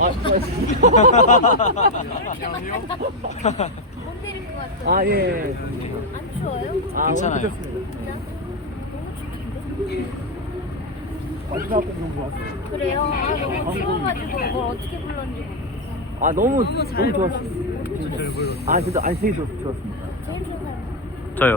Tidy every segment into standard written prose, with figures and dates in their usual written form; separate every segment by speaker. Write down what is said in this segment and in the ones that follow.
Speaker 1: 안녕하세요.
Speaker 2: 못 내릴 것 같아요.
Speaker 3: 아, 예.
Speaker 2: 안 추워요?
Speaker 3: 아,
Speaker 1: 괜찮아요.
Speaker 3: 오늘
Speaker 2: 진짜? 너무 춥던데?
Speaker 3: 마지막 너무 좋았어요.
Speaker 2: 그래요? 아 너무 추워가지고 뭘 어떻게 불렀는지 모르겠어요.
Speaker 3: 아, 너무
Speaker 2: 잘
Speaker 3: 좋았어요. 아, 진짜 안 되게 좋았습니다.
Speaker 2: 제일 좋은 사람.
Speaker 4: 저요.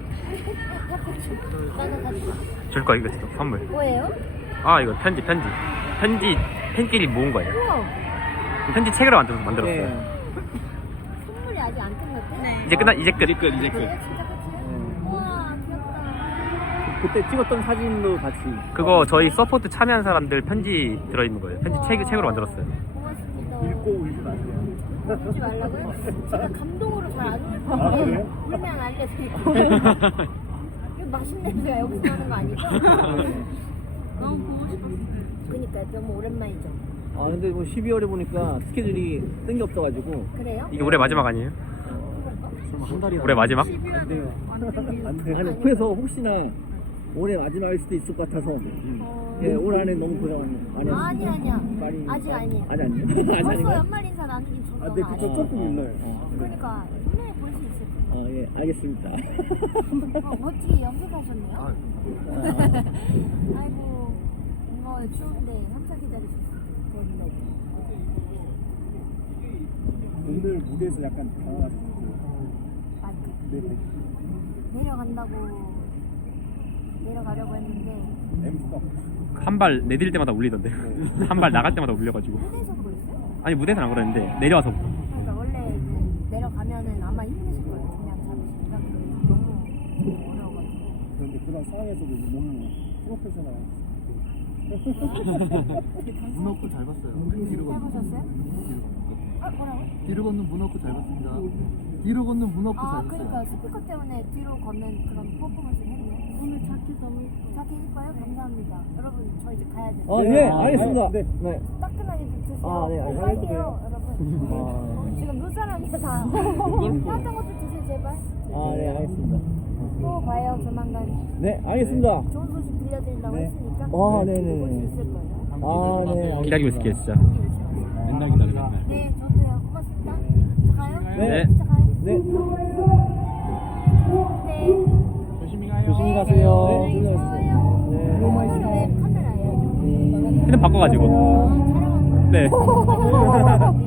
Speaker 2: 나도 같이.
Speaker 4: 줄 거 이거 있어. 선물.
Speaker 2: 뭐예요?
Speaker 4: 아 이거 편지. 팬끼리 모은 거예요.
Speaker 2: 우와.
Speaker 4: 편지 책으로 만들었어요.
Speaker 3: 네.
Speaker 2: 선물이 아직 안 끝났대? 네.
Speaker 4: 이제 끝.
Speaker 1: 이제 끝.
Speaker 2: 그래요? 진짜 끝이에요? 우와 귀엽다.
Speaker 3: 그때 찍었던 사진도 같이.
Speaker 4: 그거 저희 서포트 참여한 사람들 편지 들어있는 거예요. 편지 책으로 만들었어요.
Speaker 2: 고맙습니다.
Speaker 3: 읽고 울지 마세요.
Speaker 2: 울지 말라고요? 제가 감동으로 잘 안 울
Speaker 3: 아,
Speaker 2: 텐데
Speaker 3: 그래요?
Speaker 2: 울면 알려드릴게요. 이거 맛있는 냄새가 여기서 나는 거 아니죠? 너무 보고 싶었어요. 그니까요. 너무 오랜만이죠.
Speaker 3: 아, 근데 뭐 12월에 보니까 스케줄이 뜬 게 없어가지고.
Speaker 2: 그래요?
Speaker 4: 이게 올해 마지막 아니에요?
Speaker 3: 설마 한 달이나.
Speaker 4: 올해 마지막?
Speaker 3: 안 돼요. 안 돼요. 아니, 그래서 혹시나 올해 마지막일 수도 있을 것 같아서. 예, 올 한해 너무 고생 많이 했어요.
Speaker 2: 아니야.
Speaker 3: 많이-
Speaker 2: 아직 아니에요.
Speaker 3: 아직 아니에요? 아직
Speaker 2: 벌써
Speaker 3: 아닌가요?
Speaker 2: 연말 인사 나누긴 전혀
Speaker 3: 아, 네, 그쵸. 조금 일러요.
Speaker 2: 그러니까 분명히 볼 수 있을 거예요.
Speaker 3: 예, 알겠습니다.
Speaker 2: 멋지게 연습하셨네요. 아이고 뭔가 추운데 한참 기다리셨어요.
Speaker 3: 오늘 무대에서 약간 당황하셨어요.
Speaker 2: 맞죠?
Speaker 3: 네, 네.
Speaker 2: 내려가려고 했는데
Speaker 3: 엠스가.
Speaker 4: 한 발 내딜 때마다 울리던데. 한 발 나갈 때마다 울려가지고.
Speaker 2: 무대에서 그랬어요?
Speaker 4: 아니 무대에서는 안 그러는데 내려와서.
Speaker 2: 그러니까 원래 이제 내려가면은 아마 힘드실 거예요. 그냥 잡으시니까 너무 어려워가지고.
Speaker 3: 그런데 그런 상황에서도 너무 프로페셔널.
Speaker 1: 문어크 잘 봤어요. 뒤로 걷는.
Speaker 2: 해보셨어요? 아 뭐라고?
Speaker 1: 뒤로 걷는 문어크 잘 봤습니다. 뒤로 걷는 문어크
Speaker 2: 아
Speaker 1: 잘
Speaker 2: 그러니까
Speaker 1: 봤어요.
Speaker 2: 스피커 때문에 뒤로 걷는 그런 퍼포먼스를 했네. 오늘 자켓 너무 자켓 이뻐요? 감사합니다. 여러분 저 이제 가야 돼요.
Speaker 3: 아, 네, 알겠습니다. 네. 네.
Speaker 2: 따끈하게 좀 드세요.
Speaker 3: 아, 네, 알겠습니다.
Speaker 2: 갈게요, 여러분.
Speaker 3: 아.
Speaker 2: 지금 눈사람이야 다. 따뜻한 것도 드세요, 제발.
Speaker 3: 아, 네, 알겠습니다.
Speaker 2: 또 봐요, 조만간.
Speaker 3: 네, 알겠습니다.
Speaker 2: 좋은 소식 들려드린다고
Speaker 3: 네.
Speaker 2: 했으니까.
Speaker 3: 아, 네네네.
Speaker 2: 볼 수 있을 거예요.
Speaker 3: 아, 네. 알겠습니다.
Speaker 4: 기다리고 있을게요 진짜.
Speaker 1: 맨날 기다리다.
Speaker 2: 네, 좋대요. 고맙습니다. 저 가요?
Speaker 3: 네.
Speaker 2: 진짜 가요?
Speaker 3: 네.
Speaker 2: 네.
Speaker 1: 조심히 가요.
Speaker 3: 조심히 가세요.
Speaker 2: 네,
Speaker 3: 네.
Speaker 2: 좋아요.
Speaker 3: 네.
Speaker 2: 오늘은 왜 카메라예요?
Speaker 4: 핸드 바꿔가지고.
Speaker 2: 촬영하는 거.
Speaker 4: 네.